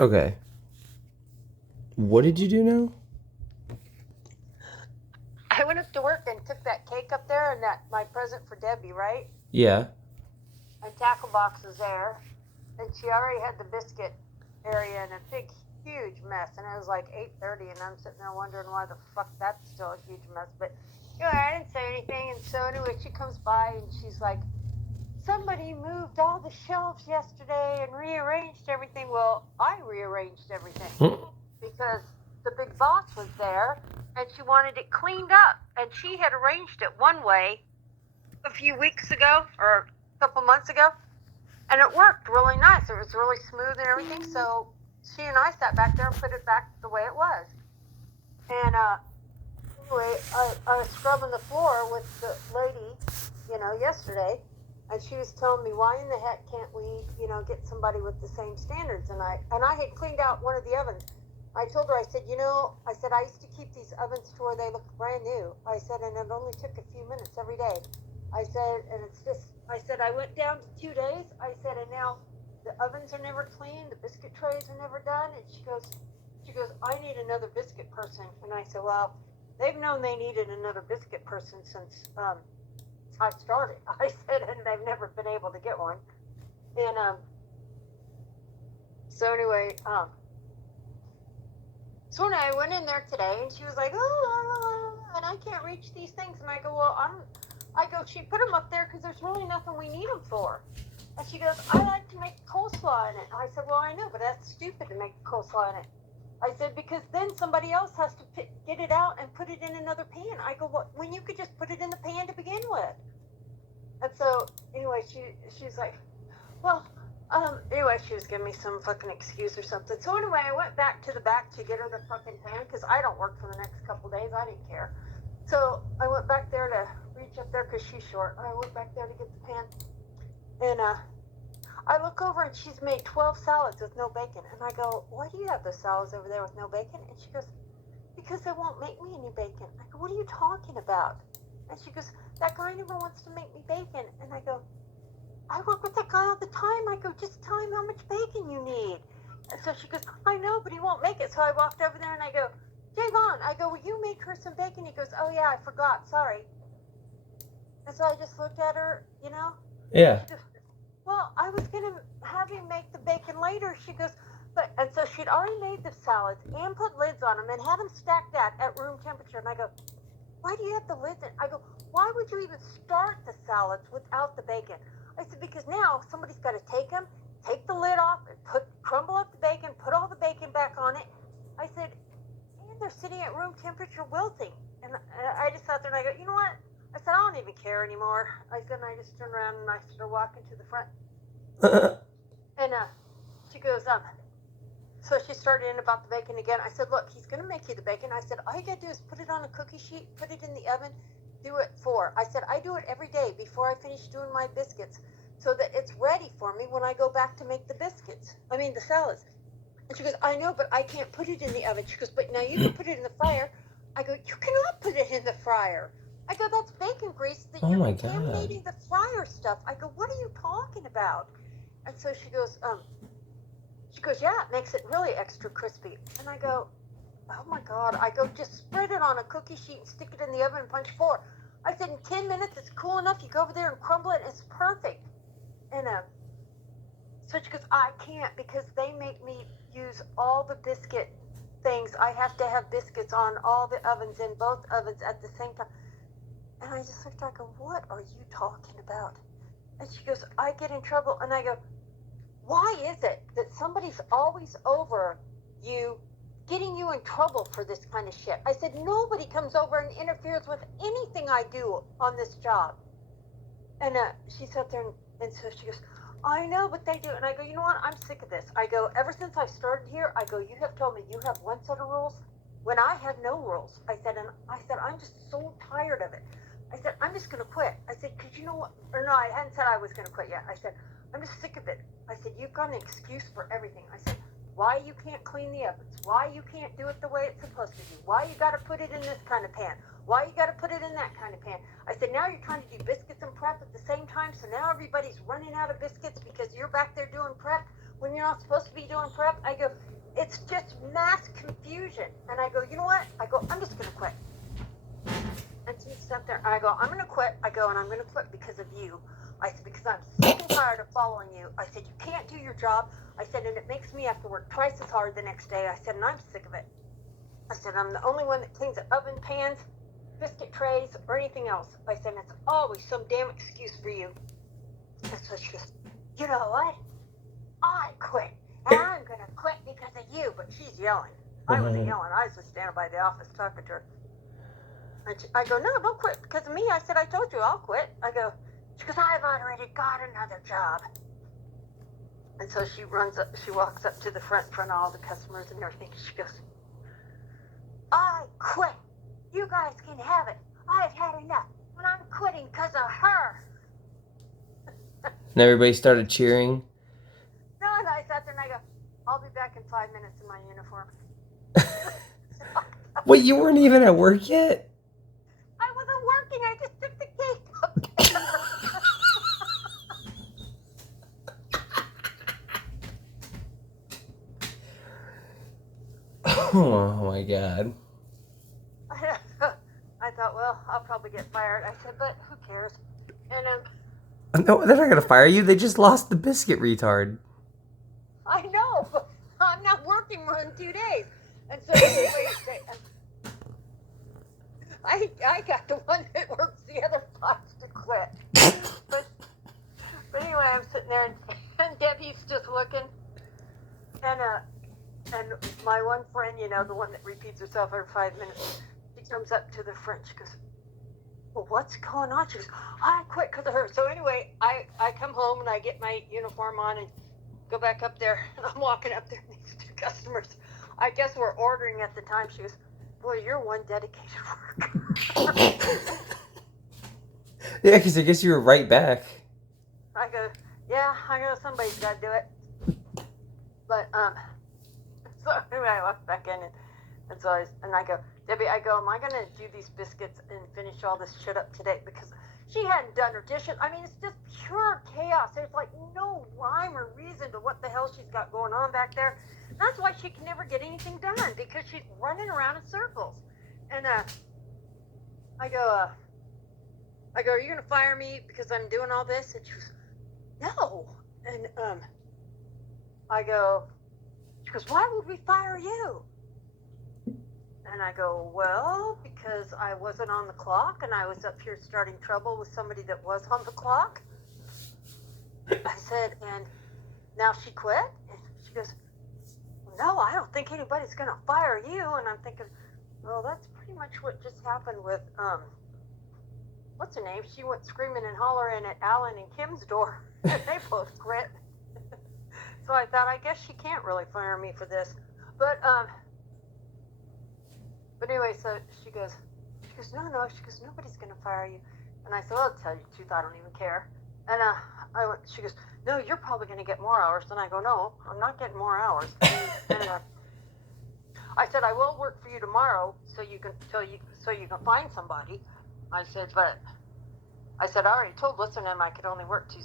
Okay. What did you do now? I went up to work and took that cake up there and that my present for Debbie, right? Yeah. And tackelbox was there, and she already had the biscuit area in a big, huge mess. And it was like 8:30, and I'm sitting there wondering why the fuck that's still a huge mess. But anyway, I didn't say anything. And so anyway, she comes by and she's like, "Somebody moved all the shelves yesterday and rearranged everything." Well, I rearranged everything because the big boss was there and she wanted it cleaned up, and she had arranged it one way a few weeks ago or a couple months ago, and it worked really nice. It was really smooth and everything. So she and I sat back there and put it back the way it was. And anyway, I was scrubbing the floor with the lady, yesterday, and she was telling me, why in the heck can't we, get somebody with the same standards? And I had cleaned out one of the ovens. I told her, I said, I used to keep these ovens to where they look brand new. I said, and it only took a few minutes every day. I said, and it's just, I said, I went down to 2 days. I said, and now the ovens are never clean, the biscuit trays are never done. And she goes, I need another biscuit person. And I said, well, they've known they needed another biscuit person since I started. I said, and they've never been able to get one. And so anyway, so when I went in there today, and she was like, oh, and I can't reach these things. And I go, well, she put them up there because there's really nothing we need them for. And she goes, I like to make coleslaw in it. I said, well, I know, but that's stupid to make coleslaw in it. I said, because then somebody else has to get it out and put it in another pan. I go, what, when you could just put it in the pan to begin with? And so anyway, she's like, well, anyway, she was giving me some fucking excuse or something. So anyway, I went back to the back to get her the fucking pan because I don't work for the next couple days. I didn't care. So I went back there to reach up there because she's short. I went back there to get the pan, and I look over and she's made 12 salads with no bacon. And I go, why do you have those salads over there with no bacon? And she goes, because they won't make me any bacon. I go, what are you talking about? And she goes, that guy never wants to make me bacon. And I go, I work with that guy all the time. I go, just tell him how much bacon you need. And so she goes, I know, but he won't make it. So I walked over there and I go, Javon, I go, will you make her some bacon? He goes, oh yeah, I forgot, sorry. And so I just looked at her, Yeah. she goes, well, I was going to have him make the bacon later. She goes, and so she'd already made the salads and put lids on them and had them stacked at room temperature. And I go, why do you have the lids in? I go, why would you even start the salads without the bacon? I said, because now somebody's got to take the lid off, and crumble up the bacon, put all the bacon back on it. I said, and they're sitting at room temperature wilting. And I just sat there and I go, you know what? I said, I don't even care anymore. I said, and I just turned around and I started walking to the front. And she goes, so she started in about the bacon again. I said, look, he's going to make you the bacon. I said, all you got to do is put it on a cookie sheet, put it in the oven, do it I said, I do it every day before I finish doing my biscuits so that it's ready for me when I go back to make the salads. And she goes, I know, but I can't put it in the oven. She goes, but now you can put it in the fryer. I go, you cannot put it in the fryer. I go, that's bacon grease that Oh you're my god. contaminating the fryer stuff. I go, what are you talking about? And so she goes, yeah, it makes it really extra crispy. And I go, oh my God. I go, just spread it on a cookie sheet and stick it in the oven and punch 4. I said, in 10 minutes, it's cool enough. You go over there and crumble it, and it's perfect. And so she goes, I can't because they make me use all the biscuit things. I have to have biscuits on all the ovens in both ovens at the same time. And I just looked at her, I go, what are you talking about? And she goes, I get in trouble. And I go, why is it that somebody's always over you, getting you in trouble for this kind of shit? I said, nobody comes over and interferes with anything I do on this job. And she sat there and so she goes, I know, but they do. And I go, you know what? I'm sick of this. I go, ever since I started here, I go, you have told me you have one set of rules when I had no rules. I said, I'm just so tired of it. I said, I'm just going to quit. I said, because you know what? Or no, I hadn't said I was going to quit yet. I said, I'm just sick of it. I said, you've got an excuse for everything. I said, why you can't clean the ovens, why you can't do it the way it's supposed to do, why you got to put it in this kind of pan, why you got to put it in that kind of pan. I said, now you're trying to do biscuits and prep at the same time, so now everybody's running out of biscuits because you're back there doing prep. when you're not supposed to be doing prep? I go, it's just mass confusion. And I go, you know what? I go, I'm just going to quit. And she sat there. I go, I'm going to quit. I go, and I'm going to quit because of you. I said, because I'm sick and tired of following you. I said, you can't do your job. I said, and it makes me have to work twice as hard the next day. I said, and I'm sick of it. I said, I'm the only one that cleans the oven pans, biscuit trays, or anything else. I said, and it's always some damn excuse for you. And so she goes, you know what? I quit. And I'm going to quit because of you. But she's yelling. I wasn't yelling. I was just standing by the office talking to her. And I go, no, don't quit because of me. I said, I told you I'll quit. I go, she goes, I've already got another job. And so she walks up to the front in front of all the customers and everything. She goes, I quit. You guys can have it. I've had enough. And I'm quitting because of her. And everybody started cheering. No, and I sat there and I go, I'll be back in 5 minutes in my uniform. Wait, you weren't even at work yet? I wasn't working. I just took the cake up there. Oh my God. I thought, well, I'll probably get fired. I said, but who cares? And No, they're not gonna fire you. They just lost the biscuit, retard. I know, but I'm not working in 2 days. And so anyway, I got the one that works the other 5 to quit. But anyway, I'm sitting there and Debbie's just looking, and my one friend, you know, the one that repeats herself every 5 minutes, she comes up to the front. She goes, well, what's going on? She goes, I quit because of her. So anyway, I come home and I get my uniform on and go back up there. I'm walking up there next to customers. I guess we're ordering at the time. She goes, boy, you're one dedicated worker. Yeah, because I guess you were right back. I go, yeah, I know somebody's got to do it. But, so anyway, I walked back in and so I go, Debbie, I go, am I going to do these biscuits and finish all this shit up today? Because she hadn't done her dishes. I mean, it's just pure chaos. There's like no rhyme or reason to what the hell she's got going on back there. That's why she can never get anything done, because she's running around in circles. And I go, are you going to fire me because I'm doing all this? And she goes, no. And I go, she goes, why would we fire you? And I go, well, because I wasn't on the clock and I was up here starting trouble with somebody that was on the clock. I said, and now she quit? And she goes, no, I don't think anybody's going to fire you. And I'm thinking, well, that's pretty much what just happened with, what's her name? She went screaming and hollering at Alan and Kim's door, and they both quit. So I thought, I guess she can't really fire me for this. But anyway, so she goes, no, she goes, nobody's going to fire you. And I said, well, I'll tell you the truth, I don't even care. And she goes, no, you're probably going to get more hours. And I go, no, I'm not getting more hours. And I said, I will work for you tomorrow so you can find somebody. I said, I already told Listen I could only work Tuesday.